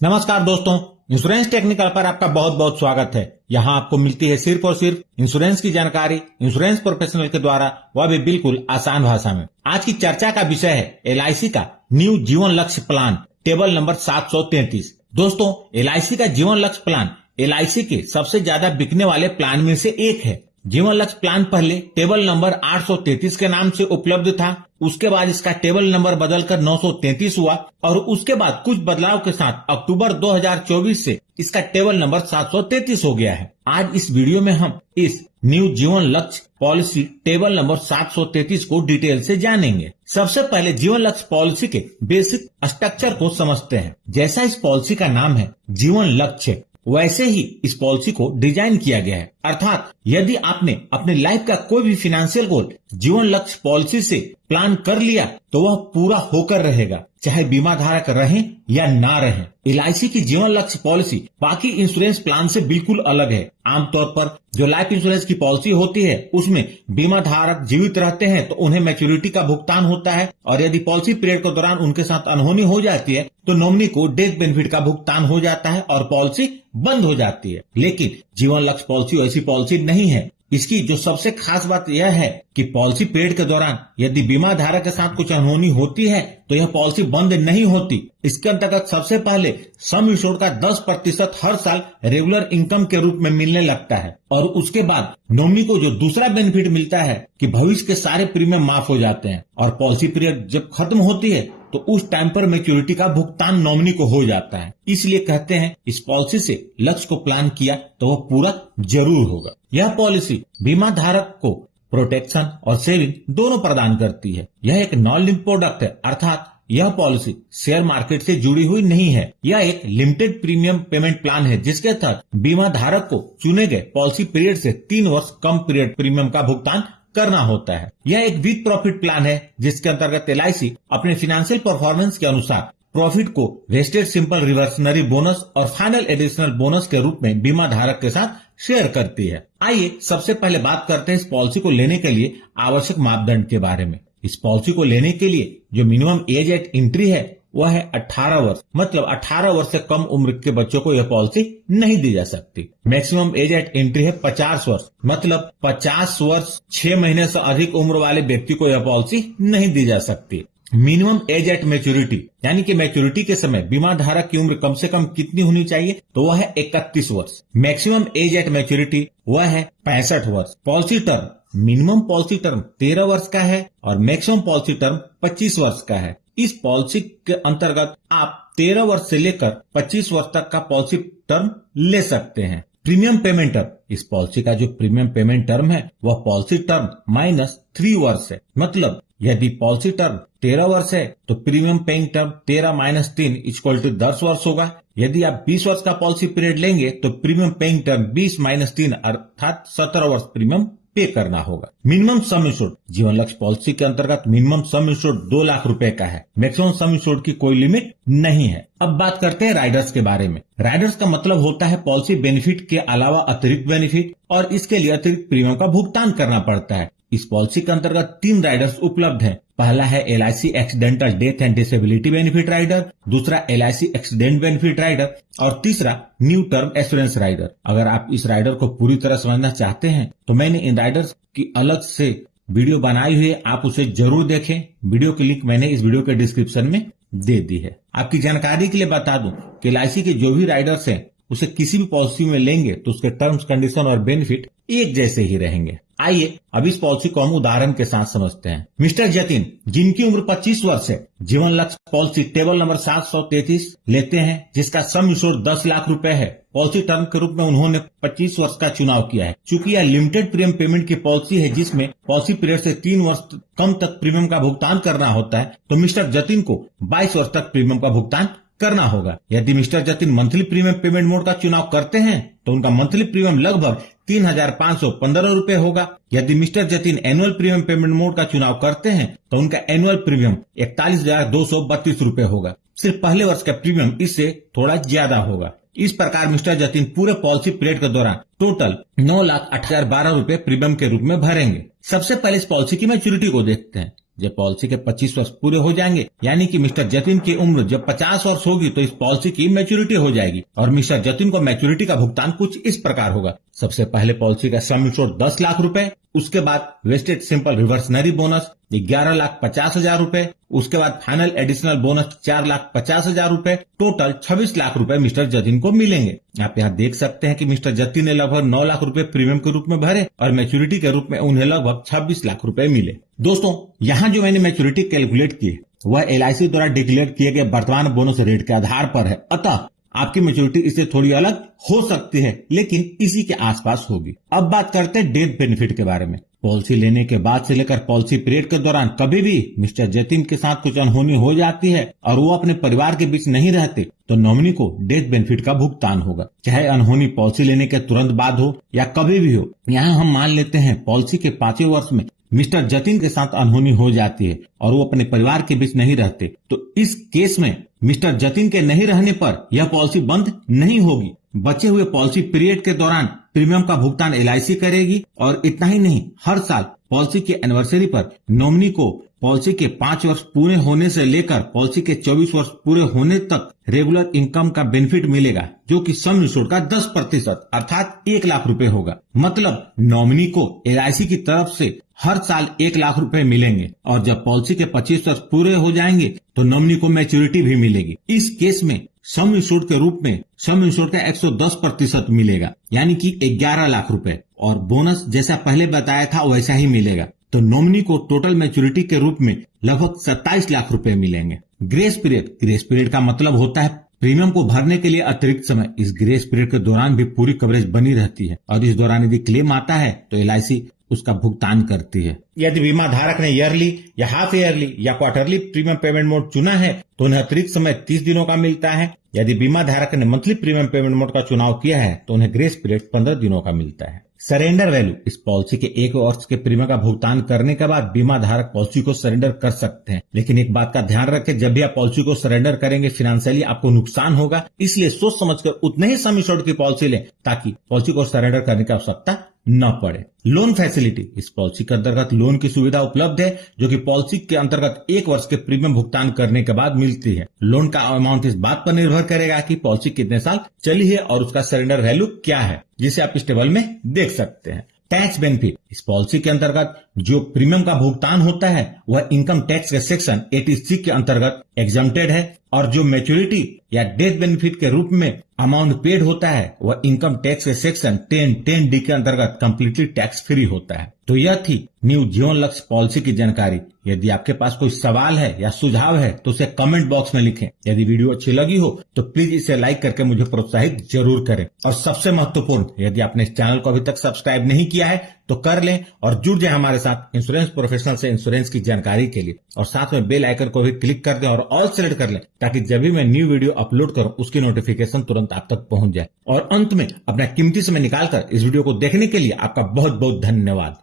नमस्कार दोस्तों, insurance technical पर आपका बहुत बहुत स्वागत है। यहाँ आपको मिलती है सिर्फ और सिर्फ इंश्योरेंस की जानकारी इंश्योरेंस प्रोफेशनल के द्वारा, वह भी बिल्कुल आसान भाषा में। आज की चर्चा का विषय है एलआईसी का न्यू जीवन लक्ष्य प्लान टेबल नंबर 733। दोस्तों, एलआईसी का जीवन लक्ष्य प्लान एलआईसी के सबसे ज्यादा बिकने वाले प्लान में से एक है। जीवन लक्ष्य प्लान पहले टेबल नंबर 833 के नाम से उपलब्ध था। उसके बाद इसका टेबल नंबर बदलकर 933 हुआ और उसके बाद कुछ बदलाव के साथ अक्टूबर 2024 से इसका टेबल नंबर 733 हो गया है। आज इस वीडियो में हम इस न्यू जीवन लक्ष्य पॉलिसी टेबल नंबर 733 को डिटेल से जानेंगे। सबसे पहले जीवन लक्ष्य पॉलिसी के बेसिक स्ट्रक्चर को समझते हैं। जैसा इस पॉलिसी का नाम है जीवन लक्ष्य, वैसे ही इस पॉलिसी को डिजाइन किया गया है। अर्थात यदि आपने अपने लाइफ का कोई भी फाइनेंशियल गोल जीवन लक्ष्य पॉलिसी से प्लान कर लिया तो वह पूरा होकर रहेगा, चाहे बीमा धारक रहें या ना रहें। एलआईसी की जीवन लक्ष्य पॉलिसी बाकी इंश्योरेंस प्लान से बिल्कुल अलग है। आमतौर पर जो लाइफ इंश्योरेंस की पॉलिसी होती है उसमें बीमा धारक जीवित रहते हैं तो उन्हें मैच्योरिटी का भुगतान होता है, और यदि पॉलिसी पीरियड के दौरान उनके साथ अनहोनी हो जाती है तो नॉमिनी को डेथ बेनिफिट का भुगतान हो जाता है और पॉलिसी बंद हो जाती है। लेकिन जीवन लक्ष्य पॉलिसी वैसी पॉलिसी नहीं है। इसकी जो सबसे खास बात यह है कि पॉलिसी पीरियड के दौरान यदि बीमा धारक के साथ कुछ अनहोनी होती है तो यह पॉलिसी बंद नहीं होती। इसके अंतर्गत सबसे पहले सम इंश्योर्ड का 10% हर साल रेगुलर इनकम के रूप में मिलने लगता है, और उसके बाद नॉमिनी को जो दूसरा बेनिफिट मिलता है कि भविष्य के सारे प्रीमियम माफ हो जाते हैं, और पॉलिसी पीरियड जब खत्म होती है तो उस टाइम पर मैच्योरिटी का भुगतान नॉमिनी को हो जाता है। इसलिए कहते हैं इस पॉलिसी से लक्ष्य को प्लान किया तो वह पूरा जरूर होगा। यह पॉलिसी बीमा धारक को प्रोटेक्शन और सेविंग दोनों प्रदान करती है। यह एक नॉन लिंक प्रोडक्ट है, अर्थात यह पॉलिसी शेयर मार्केट से जुड़ी हुई नहीं है। यह एक लिमिटेड प्रीमियम पेमेंट प्लान है जिसके तहत बीमा धारक को चुने गए पॉलिसी पीरियड से 3 वर्ष कम पीरियड प्रीमियम का भुगतान करना होता है। यह एक विद प्रॉफिट प्लान है जिसके अंतर्गत एलआईसी अपने फाइनेंशियल परफॉर्मेंस के अनुसार प्रॉफिट को वेस्टेड सिंपल रिवर्सनरी बोनस और फाइनल एडिशनल बोनस के रूप में बीमा धारक के साथ शेयर करती है। आइए सबसे पहले बात करते हैं इस पॉलिसी को लेने के लिए आवश्यक मापदंड के बारे में। इस पॉलिसी को लेने के लिए जो मिनिमम एज एट एंट्री है वह है 18 वर्ष। मतलब 18 वर्ष से कम उम्र के बच्चों को यह पॉलिसी नहीं दी जा सकती। मैक्सिमम एज एट एंट्री है 50 वर्ष। मतलब 50 वर्ष 6 महीने से अधिक उम्र वाले व्यक्ति को यह पॉलिसी नहीं दी जा सकती। मिनिमम एज एट मैच्योरिटी, यानी कि मैच्योरिटी के समय बीमा धारक की उम्र कम से कम कितनी होनी चाहिए, तो वह है 31 वर्ष। मैक्सिमम एज एट मैच्योरिटी वह है 65 वर्ष। Policy term, minimum policy term 13 वर्ष का है और मैक्सिमम पॉलिसी टर्म 25 वर्ष का है। इस पॉलिसी के अंतर्गत आप 13 वर्ष से लेकर 25 वर्ष तक का पॉलिसी टर्म ले सकते हैं। प्रीमियम पेमेंट टर्म, इस पॉलिसी का जो प्रीमियम पेमेंट टर्म है वह पॉलिसी टर्म -3 वर्ष है। मतलब यदि पॉलिसी टर्म 13 वर्ष है तो प्रीमियम पेइंग टर्म 13 - 3 = 10 वर्ष होगा। यदि आप 20 वर्ष का पॉलिसी पीरियड लेंगे तो प्रीमियम पेइंग टर्म 20 - 3 अर्थात 17 वर्ष प्रीमियम पे करना होगा। मिनिमम सम इंश्योर्ड, जीवन लक्ष्य पॉलिसी के अंतर्गत मिनिमम सम इंश्योर्ड 2 लाख रुपए का है। मैक्सिमम सम इंश्योर्ड की कोई लिमिट नहीं है। अब बात करते हैं राइडर्स के बारे में। राइडर्स का मतलब होता है पॉलिसी बेनिफिट के अलावा अतिरिक्त बेनिफिट, और इसके लिए अतिरिक्त प्रीमियम का भुगतान करना पड़ता है। इस पॉलिसी के अंतर्गत 3 राइडर्स उपलब्ध हैं। पहला है LIC accidental death and disability benefit rider, दूसरा एलआईसी एक्सीडेंट बेनिफिट राइडर और तीसरा न्यू टर्म एश्योरेंस राइडर। अगर आप इस राइडर को पूरी तरह समझना चाहते हैं तो मैंने इन राइडर्स की अलग से वीडियो बनाई हुई है, आप उसे जरूर देखें। वीडियो की लिंक मैंने इस वीडियो के डिस्क्रिप्शन में दे दी है। आपकी जानकारी के लिए बता दूं कि एलआईसी के जो भी राइडर्स हैं उसे किसी भी पॉलिसी में लेंगे तो उसके टर्म्स, कंडीशन और बेनिफिट एक जैसे ही रहेंगे। आइए अब इस पॉलिसी को हम उदाहरण के साथ समझते हैं। मिस्टर जतिन, जिनकी उम्र 25 वर्ष है, जीवन लक्ष्य पॉलिसी टेबल नंबर 733 लेते हैं जिसका सम इंश्योर्ड 10 लाख रुपए है। पॉलिसी टर्म के रूप में उन्होंने 25 वर्ष का चुनाव किया है। चूंकि यह लिमिटेड प्रीमियम पेमेंट की पॉलिसी है जिसमें पॉलिसी पीरियड से 3 वर्ष कम तक प्रीमियम का भुगतान करना होता है, तो मिस्टर जतिन को 22 वर्ष तक प्रीमियम का भुगतान करना होगा। यदि mister Jatin monthly premium payment mode का चुनाव करते हैं तो उनका मंथली प्रीमियम लगभग 3,515 रुपए होगा। यदि mister Jatin annual premium payment mode का चुनाव करते हैं तो उनका एनुअल प्रीमियम 41,232 रुपए होगा। सिर्फ पहले वर्ष का प्रीमियम इससे थोड़ा ज्यादा होगा। इस प्रकार मिस्टर जतिन पूरे पॉलिसी पीरियड के दौरान टोटल 9,08,012 रुपए प्रीमियम के रूप में भरेंगे। सबसे पहले इस पॉलिसी की मैच्योरिटी को देखते हैं। जब पॉलिसी के 25 वर्ष पूरे हो जाएंगे, यानी कि मिस्टर जतिन की उम्र जब 50 वर्ष होगी तो इस पॉलिसी की मैच्योरिटी हो जाएगी और मिस्टर जतिन को मैच्योरिटी का भुगतान कुछ इस प्रकार होगा। सबसे पहले पॉलिसी का सम इंश्योर्ड 10 लाख रुपए, उसके बाद वेस्टेड सिंपल रिवर्सनरी बोनस 11,50,000 रुपए, उसके बाद फाइनल एडिशनल बोनस 4,50,000 रुपए, टोटल 26 लाख रुपए मिस्टर जतिन को मिलेंगे। आप यहाँ देख सकते हैं कि मिस्टर जतिन ने लगभग 9 लाख रुपए प्रीमियम के रूप में भरे और मैच्योरिटी के रूप में उन्हें लगभग 26 लाख रुपए मिले। दोस्तों, यहाँ जो मैंने मैच्योरिटी कैलकुलेट की है वह LIC द्वारा डिक्लेयर किए गए वर्तमान बोनस रेट के आधार पर है, अतः आपकी मैच्योरिटी इससे थोड़ी अलग हो सकती है, लेकिन इसी के आसपास होगी। अब बात करते हैं डेथ बेनिफिट के बारे में। पॉलिसी लेने के बाद से लेकर पॉलिसी पीरियड के दौरान कभी भी मिस्टर जतिन के साथ कुछ अनहोनी हो जाती है और वो अपने परिवार के बीच नहीं रहते तो नॉमिनी को डेथ बेनिफिट का भुगतान होगा, चाहे अनहोनी पॉलिसी लेने के तुरंत बाद हो या कभी भी हो। यहाँ हम मान लेते हैं पॉलिसी के 5वें वर्ष में मिस्टर जतिन के साथ अनहोनी हो जाती है और वो अपने परिवार के बीच नहीं रहते, तो इस केस में मिस्टर जतिन के नहीं रहने पर यह पॉलिसी बंद नहीं होगी। बचे हुए पॉलिसी पीरियड के दौरान प्रीमियम का भुगतान LIC करेगी और इतना ही नहीं, हर साल पॉलिसी की एनिवर्सरी पर नॉमिनी को पॉलिसी के 5 वर्ष पूरे होने से लेकर पॉलिसी के 24 वर्ष पूरे होने तक रेगुलर इनकम का बेनिफिट मिलेगा, जो कि सम इंश्योर्ड का 10% अर्थात 1 लाख रुपए होगा। मतलब नॉमिनी को LIC की तरफ से हर साल 1 लाख रुपए मिलेंगे और जब पॉलिसी के 25 वर्ष पूरे हो जाएंगे तो नॉमिनी को मैच्योरिटी भी मिलेगी। इस केस में सम इंश्योर्ड के रूप में सम इंश्योर्ड का 110% मिलेगा, यानी कि 11 लाख रुपए, और बोनस जैसा पहले बताया था वैसा ही मिलेगा। तो नॉमिनी को टोटल मैच्योरिटी के रूप में लगभग 27 लाख रुपए मिलेंगे। ग्रेस पीरियड का मतलब होता है प्रीमियम को भरने के लिए अतिरिक्त समय। इस ग्रेस पीरियड के दौरान भी पूरी कवरेज बनी रहती है और इस दौरान यदि क्लेम आता है तो LIC उसका भुगतान करती है। यदि बीमा धारक ने ईयरली या हाफ ईयरली या क्वार्टरली प्रीमियम पेमेंट मोड चुना है तो उन्हें अतिरिक्त समय 30 दिनों का मिलता है। यदि बीमा धारक ने मंथली प्रीमियम पेमेंट मोड का चुनाव किया है तो उन्हें ग्रेस पीरियड 15 दिनों का मिलता है। सरेंडर वैल्यू, इस पॉलिसी के 1 वर्ष के प्रीमियम का भुगतान करने के बाद बीमा धारक पॉलिसी को सरेंडर कर सकते हैं, लेकिन एक बात का ध्यान रखें, जब भी आप पॉलिसी को सरेंडर करेंगे फिनेंशियली आपको नुकसान होगा, इसलिए सोच समझकर उतने ही सम इंश्योर्ड की पॉलिसी लें ताकि पॉलिसी को सरेंडर करने की आवश्यकता न पड़े। लोन फैसिलिटी, इस पॉलिसी के अंतर्गत लोन की सुविधा उपलब्ध है जो कि पॉलिसी के अंतर्गत 1 वर्ष के प्रीमियम भुगतान करने के बाद मिलती है। लोन का अमाउंट इस बात पर निर्भर करेगा कि पॉलिसी कितने साल चली है और उसका सरेंडर वैल्यू क्या है, जिसे आप इस टेबल में देख सकते हैं। टैक्स बेनिफिट, इस पॉलिसी के अंतर्गत जो प्रीमियम का भुगतान होता है वह इनकम टैक्स के सेक्शन 86 के अंतर्गत एग्जम्प्टेड है और जो मैच्योरिटी या डेथ बेनिफिट के रूप में अमाउंट पेड होता है वह इनकम टैक्स के सेक्शन 10(10)(d) के अंतर्गत कंप्लीटली टैक्स फ्री होता है। तो यह थी न्यू जीवन लक्ष्य पॉलिसी की जानकारी। यदि आपके पास कोई सवाल है या सुझाव है तो उसे कमेंट बॉक्स में लिखें। यदि वीडियो अच्छी लगी हो तो प्लीज इसे लाइक करके मुझे प्रोत्साहित जरूर करें। और सबसे महत्वपूर्ण, यदि आपने इस चैनल को अभी तक सब्सक्राइब नहीं किया है तो कर लें और जुड़ जाए हमारे साथ इंश्योरेंस प्रोफेशनल से इंश्योरेंस की जानकारी के लिए, और साथ में बेल आइकन को भी क्लिक कर दें और ऑल सेलेक्ट कर लें ताकि जब भी मैं न्यू वीडियो अपलोड करूं उसकी नोटिफिकेशन तुरंत आप तक पहुंच जाए। और अंत में अपना कीमती समय निकालकर इस वीडियो को देखने के लिए आपका बहुत बहुत धन्यवाद।